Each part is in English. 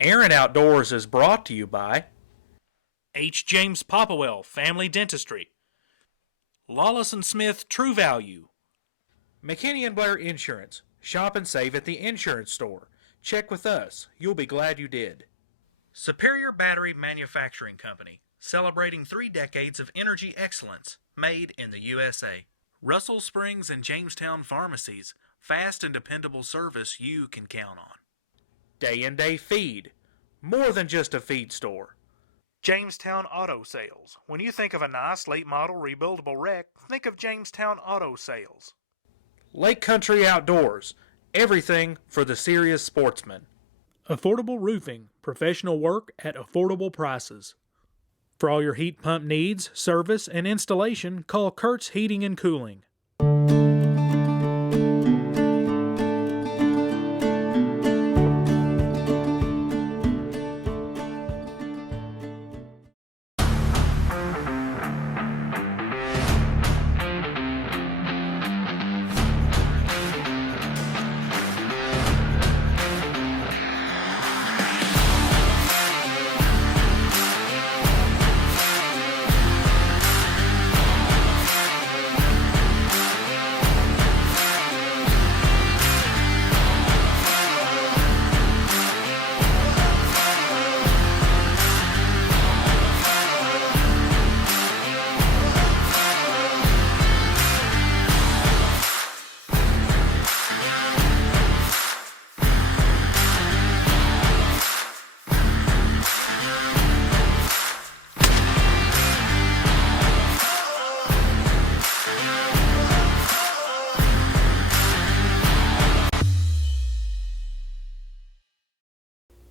Aaron Outdoors is brought to you by H. James Popwell Family Dentistry, Lawless and Smith True Value, McKinney and Blair Insurance. Shop and save at the insurance store. Check with us. You'll be glad you did. Superior Battery Manufacturing Company, celebrating 3 decades of energy excellence, made in the USA. Russell Springs and Jamestown Pharmacies, fast and dependable service you can count on. Day and Day Feed. More than just a feed store. Jamestown Auto Sales. When you think of a nice late model rebuildable wreck, think of Jamestown Auto Sales. Lake Country Outdoors. Everything for the serious sportsman. Affordable Roofing. Professional work at affordable prices. For all your heat pump needs, service, and installation, call Kurt's Heating and Cooling.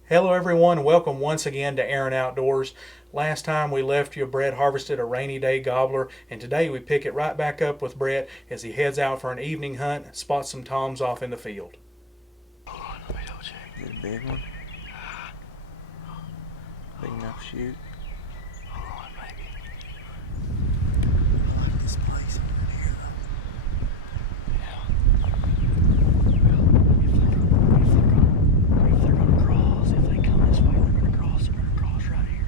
Hello everyone, welcome once again to Aaron Outdoors. Last time we left you, Brett harvested a rainy day gobbler, and today we pick it right back up with Brett as he heads out for an evening hunt and spots some toms off in the field. Oh, let me double check. Is it a big one? Big enough to shoot? Hold on, maybe. I like this place in here. Yeah. Well, if they're gonna cross, if they come this way, they're gonna cross right here.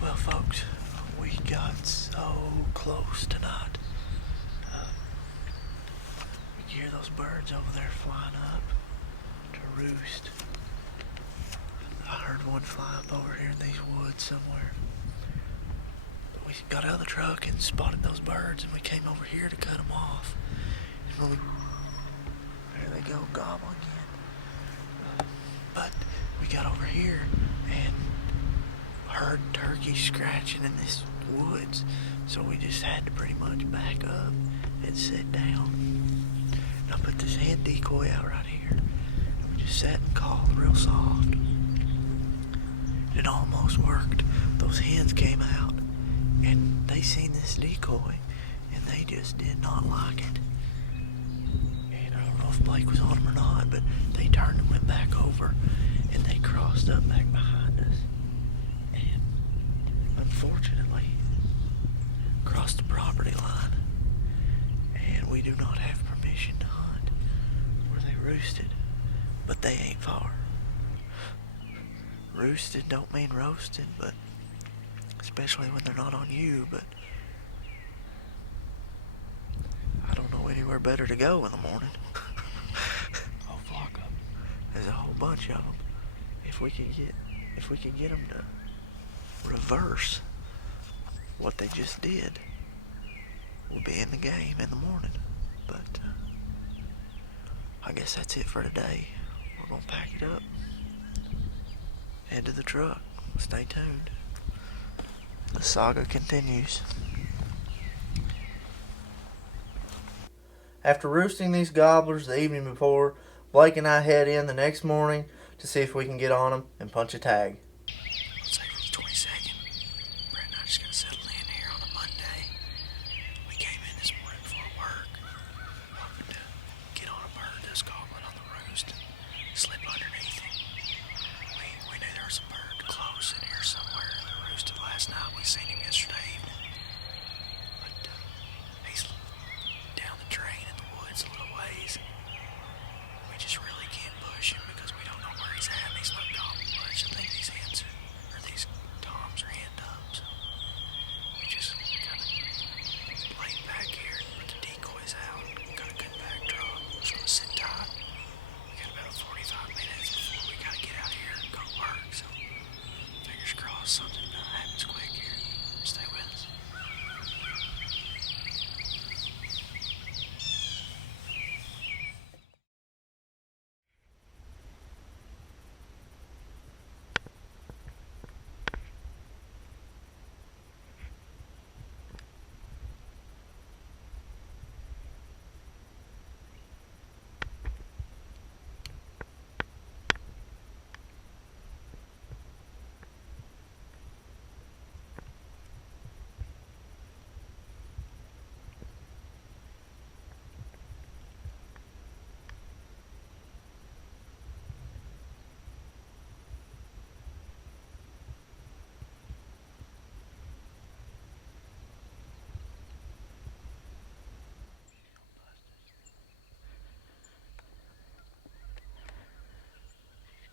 Well, folks, we got so close tonight. You hear those birds over there flying up to roost. I heard one fly up over here in these woods somewhere. But we got out of the truck and spotted those birds, and we came over here to cut them off. And when we There they go, gobble again. But we got over here and heard turkeys scratching in this woods, so we just had to pretty much back up and sit down. And I put this hand decoy out right here, and we just sat and called real soft. It almost worked. Those hens came out, and they seen this decoy, and they just did not like it. And I don't know if Blake was on them or not, but they turned and went back over, and they crossed up back behind us. And unfortunately, crossed the property line. And we do not have permission to hunt where they roosted, but they ain't far. Roosted don't mean roasted, but especially when they're not on you, but I don't know anywhere better to go in the morning. Whole flock of them. There's a whole bunch of them. If we could get them to reverse what they just did, we'll be in the game in the morning. But I guess that's it for today. We're gonna pack it up, head to the truck. Stay tuned. The saga continues. After roosting these gobblers the evening before, Blake and I head in the next morning to see if we can get on them and punch a tag. Let's say for the 22nd, Brett and I just gonna settle in here on a Monday. We came in this morning before work, hoping to get on a bird that's gobbling on the roost, slip underneath him. We knew there was a bird close in here somewhere that roosted last night. We seen him yesterday evening, but he's down the drain in the woods a little ways. We just really can't push him because we don't know where he's at, and he's not gobbling much. I think these hens or these toms are hand up, so we just kind of laid back here and put the decoys out. Got a good backdrop. Just gonna sit tight. We got about 45 minutes before we gotta get out here and go to work, so fingers crossed something happens quick here. Stay with us.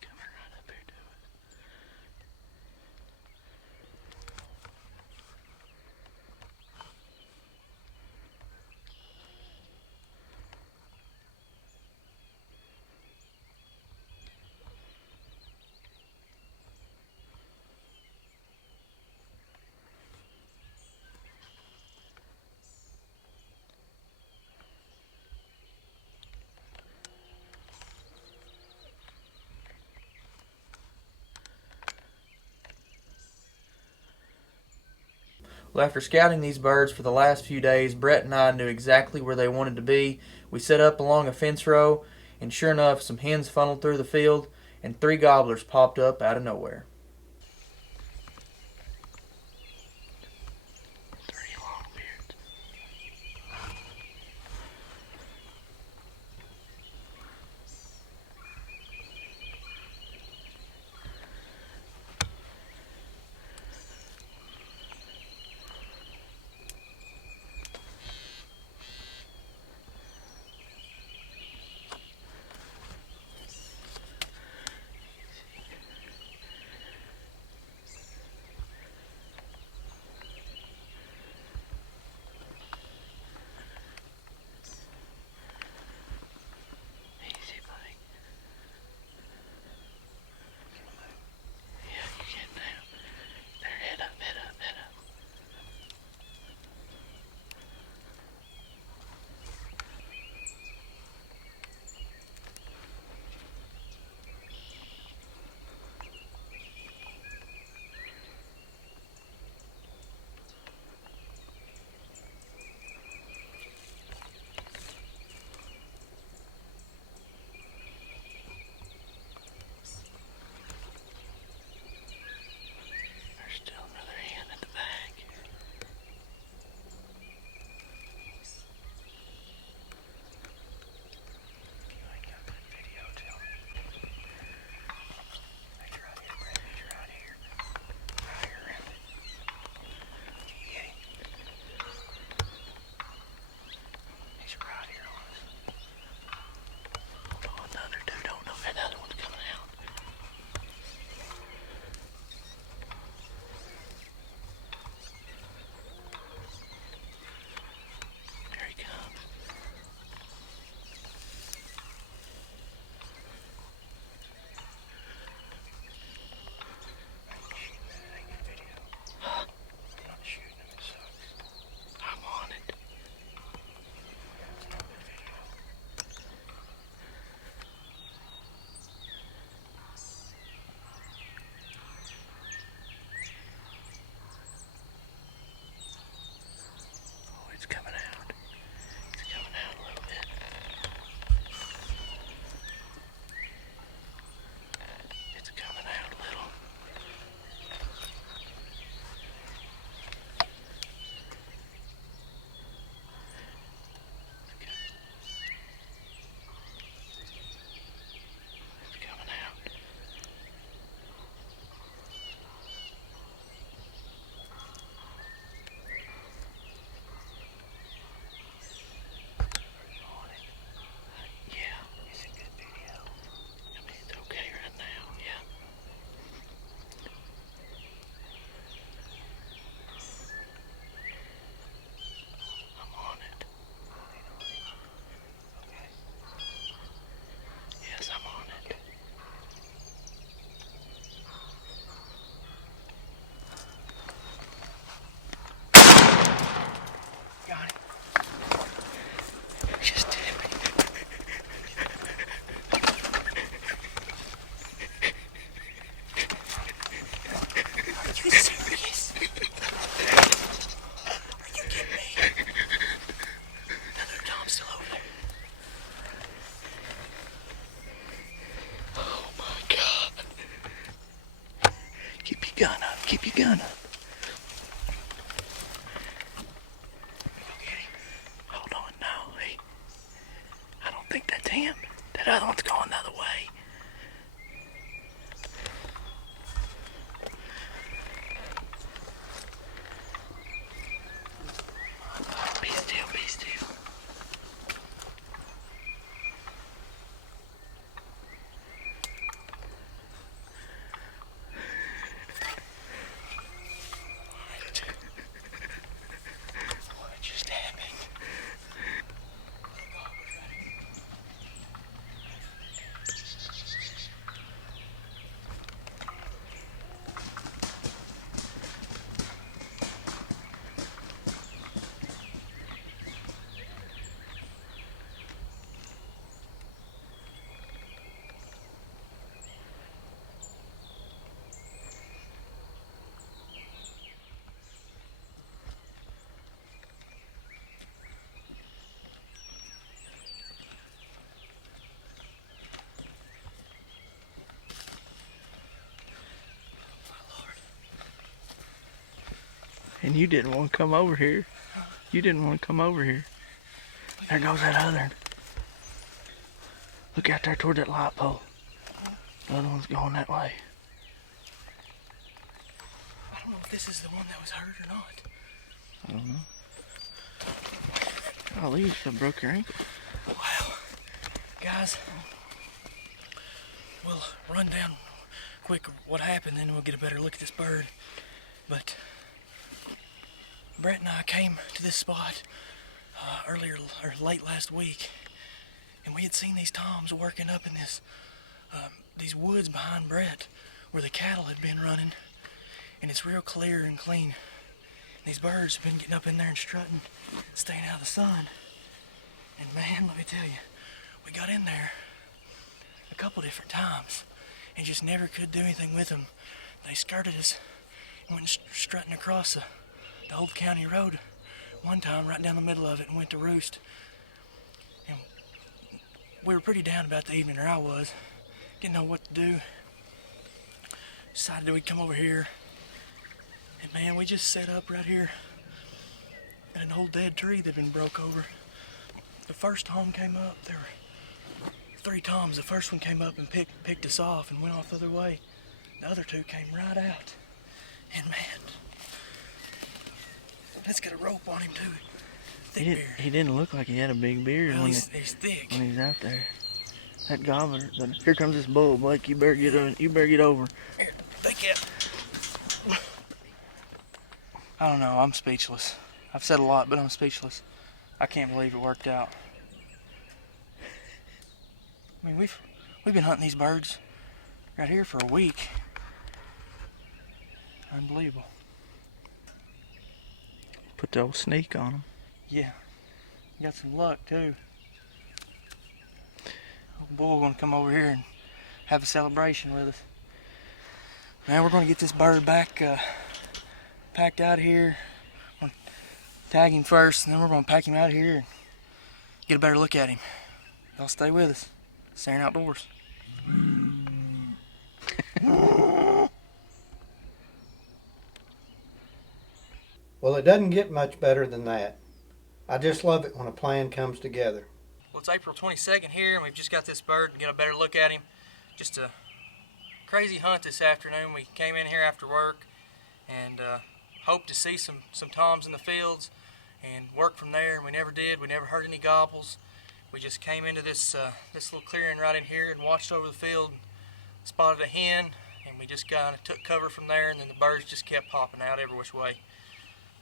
Coming right up here to us. Well, after scouting these birds for the last few days, Brett and I knew exactly where they wanted to be. We set up along a fence row, and sure enough, some hens funneled through the field, and 3 gobblers popped up out of nowhere. 3 longbeards. Damn, that other one's going the other way. Be still, be still. What just happened? And you didn't want to come over here. You didn't want to come over here. There goes that other one. Look out there toward that light pole. The other one's going that way. I don't know if this is the one that was hurt or not. I don't know. Oh, you just broke your ankle. Wow. Guys, we'll run down quick what happened, then we'll get a better look at this bird. But Brett and I came to this spot earlier or late last week, and we had seen these toms working up in this these woods behind Brett where the cattle had been running, and it's real clear and clean. These birds have been getting up in there and strutting, staying out of the sun. And man, let me tell you, we got in there a couple different times and just never could do anything with them. They skirted us and went strutting across the old county road one time right down the middle of it and went to roost. And we were pretty down about the evening, or I was. Didn't know what to do. Decided we'd come over here. And man, we just set up right here at an old dead tree that had been broke over. The first tom came up. There were 3 toms. The first one came up and picked us off and went off the other way. The other 2 came right out. And man, let's get a rope on him too. Thick beard. He didn't look like he had a big beard Well, when he's thick. when he's out there. That gobbler. Here comes this bull, Blake. You better get over. Here, take it. I don't know. I'm speechless. I've said a lot, but I'm speechless. I can't believe it worked out. I mean, we've been hunting these birds right here for a week. Unbelievable. Put the old sneak on him. Yeah. Got some luck too. Old bull gonna come over here and have a celebration with us. Man, we're gonna get this bird back packed out of here. We're gonna tag him first, and then we're gonna pack him out of here and get a better look at him. Y'all stay with us. Staring Outdoors. Well, it doesn't get much better than that. I just love it when a plan comes together. Well, it's April 22nd here, and we've just got this bird to get a better look at him. Just a crazy hunt this afternoon. We came in here after work and hoped to see some toms in the fields and work from there, and we never did. We never heard any gobbles. We just came into this little clearing right in here and watched over the field, and spotted a hen, and we just kind of took cover from there, and then the birds just kept popping out every which way.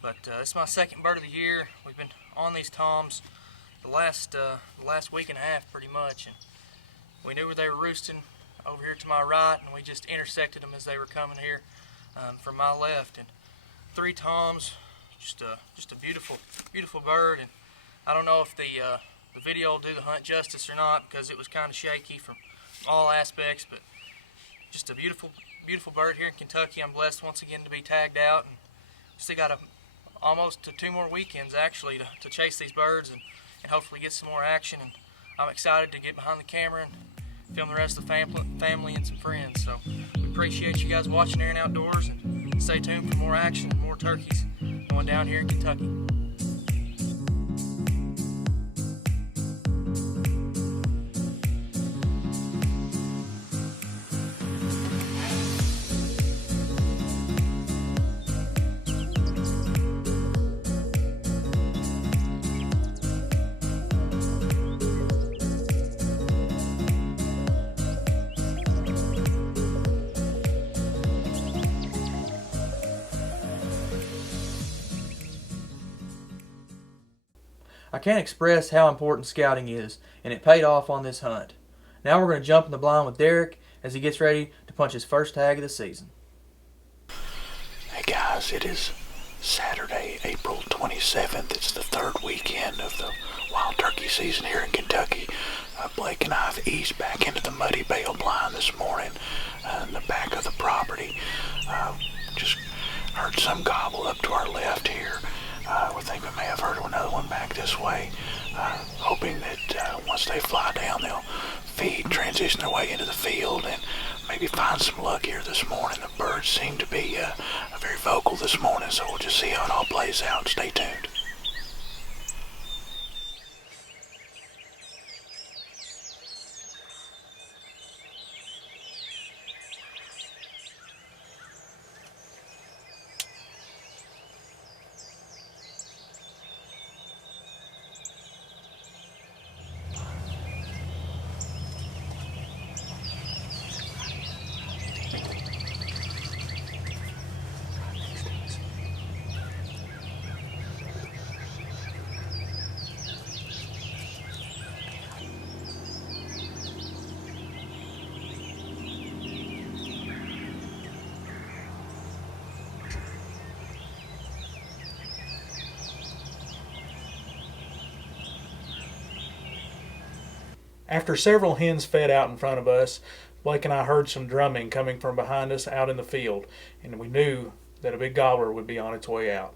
But it's my second bird of the year. We've been on these toms the last week and a half pretty much, and we knew where they were roosting over here to my right, and we just intersected them as they were coming here from my left. And 3 toms, just a beautiful bird. And I don't know if the video will do the hunt justice or not, because it was kind of shaky from all aspects, but just a beautiful bird here in Kentucky. I'm blessed once again to be tagged out, and still got almost 2 more weekends actually to chase these birds and hopefully get some more action. And I'm excited to get behind the camera and film the rest of the family and some friends. So we appreciate you guys watching Aaron Outdoors, and stay tuned for more action and more turkeys going down here in Kentucky. I can't express how important scouting is, and it paid off on this hunt. Now we're going to jump in the blind with Derek as he gets ready to punch his first tag of the season. Hey guys, it is Saturday, April 27th. It's the third weekend of the wild turkey season here in Kentucky. Blake and I have eased back into the muddy bale blind this morning in the back of the property. Just heard some gobble up to our left here. We think we may have heard another one back this way. Hoping that once they fly down, they'll feed, transition their way into the field, and maybe find some luck here this morning. The birds seem to be very vocal this morning, so we'll just see how it all plays out. Stay tuned. After several hens fed out in front of us, Blake and I heard some drumming coming from behind us out in the field, and we knew that a big gobbler would be on its way out.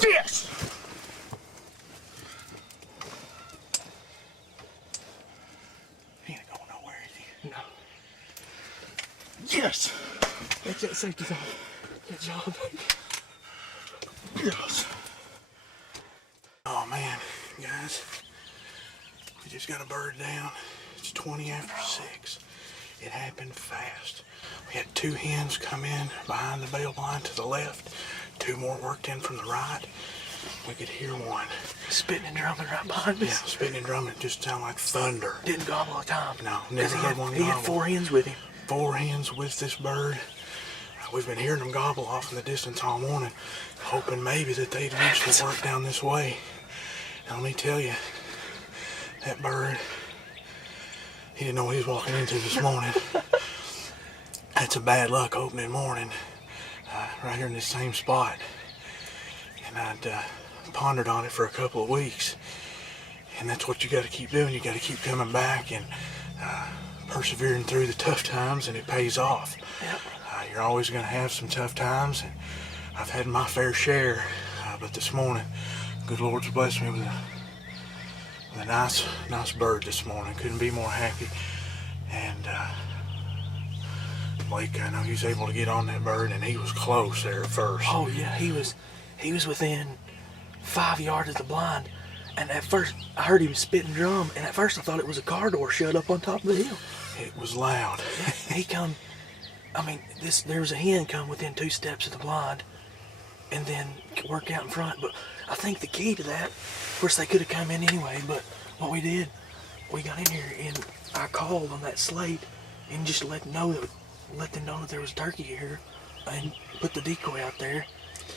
Yes! He ain't going nowhere, is he? No. Yes! That's that safety's on. Good job. Yes. Oh man, guys. We just got a bird down. It's 20 after 6. It happened fast. We had 2 hens come in behind the bale blind to the left. 2 more worked in from the right. We could hear one. Spitting and drumming right behind us. Yeah, spitting and drumming. It just sounded like thunder. Didn't gobble all the time. No, never heard one gobble. He had 4 hens with him. 4 hens with this bird. We've been hearing them gobble off in the distance all morning, hoping maybe that they'd eventually work down this way. And let me tell you, That bird, he didn't know what he was walking into this morning. That's a bad luck opening morning, right here in this same spot. And I'd pondered on it for a couple of weeks. And that's what you got to keep doing. You got to keep coming back and persevering through the tough times, and it pays off. Yep. You're always going to have some tough times, and I've had my fair share. But this morning, good Lord's blessed me with a nice bird this morning. Couldn't be more happy. And Blake, I know he was able to get on that bird, and he was close there at first. Oh yeah, he was within 5 yards of the blind. And at first, I heard him spitting drum, and at first I thought it was a car door shut up on top of the hill. It was loud. He come, there was a hen come within 2 steps of the blind, and then work out in front. But I think the key to that, of course they could have come in anyway, but what we did, we got in here and I called on that slate and just let them know that there was turkey here, and put the decoy out there.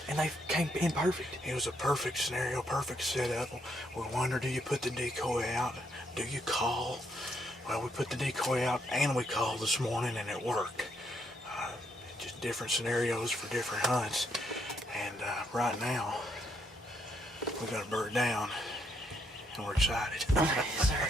And they came in perfect. It was a perfect scenario, perfect setup. We wondered, do you put the decoy out? Do you call? Well, we put the decoy out and we called this morning, and it worked. Just different scenarios for different hunts. And right now, we got a bird down, and we're excited. Yes, sir.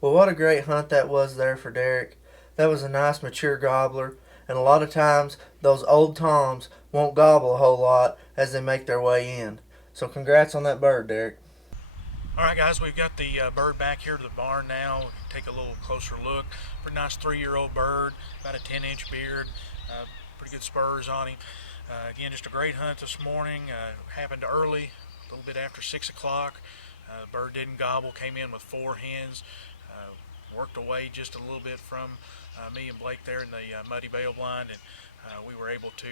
Well, what a great hunt that was there for Derek. That was a nice mature gobbler, and a lot of times those old toms won't gobble a whole lot as they make their way in. So congrats on that bird, Derek. All right, guys, we've got the bird back here to the barn now. Take a little closer look. Pretty nice 3-year-old bird, about a 10-inch beard, pretty good spurs on him. Again, just a great hunt this morning. Happened early, a little bit after 6 o'clock. The bird didn't gobble, came in with 4 hens. Worked away just a little bit from me and Blake there in the muddy bale blind, and we were able to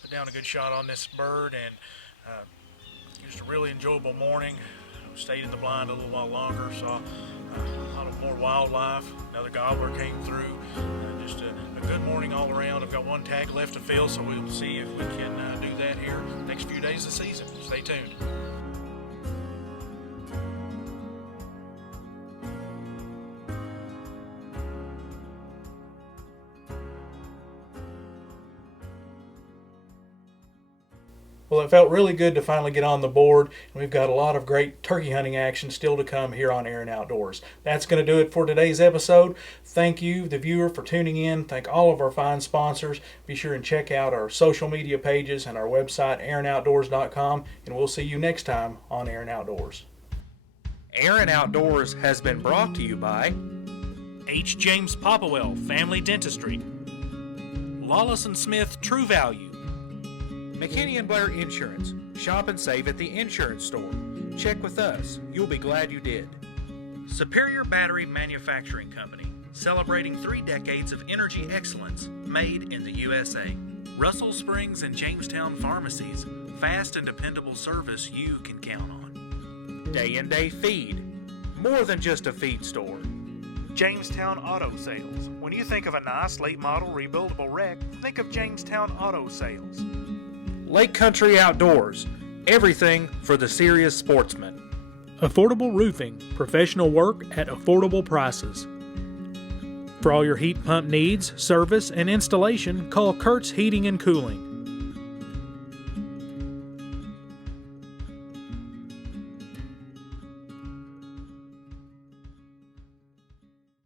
put down a good shot on this bird, and just a really enjoyable morning. Stayed in the blind a little while longer, saw a lot of more wildlife. Another gobbler came through. Just a good morning all around. I've got 1 tag left to fill, so we'll see if we can do that here next few days of the season. Stay tuned. Well, it felt really good to finally get on the board, and we've got a lot of great turkey hunting action still to come here on Aaron Outdoors. That's going to do it for today's episode. Thank you, the viewer, for tuning in. Thank all of our fine sponsors. Be sure and check out our social media pages and our website, aaronoutdoors.com, and we'll see you next time on Aaron Outdoors. Aaron Outdoors has been brought to you by H. James Popplewell Family Dentistry, Lawless & Smith True Value, McKinney & Blair Insurance. Shop and save at the insurance store. Check with us. You'll be glad you did. Superior Battery Manufacturing Company, celebrating 3 decades of energy excellence made in the USA. Russell Springs and Jamestown Pharmacies, Fast and dependable service you can count on. Day and Day Feed. More than just a feed store. Jamestown Auto Sales. When you think of a nice late model rebuildable wreck, think of Jamestown Auto Sales. Lake Country Outdoors. Everything for the serious sportsman. Affordable Roofing. Professional work at affordable prices. For all your heat pump needs, service, and installation, call Kurt's Heating and Cooling.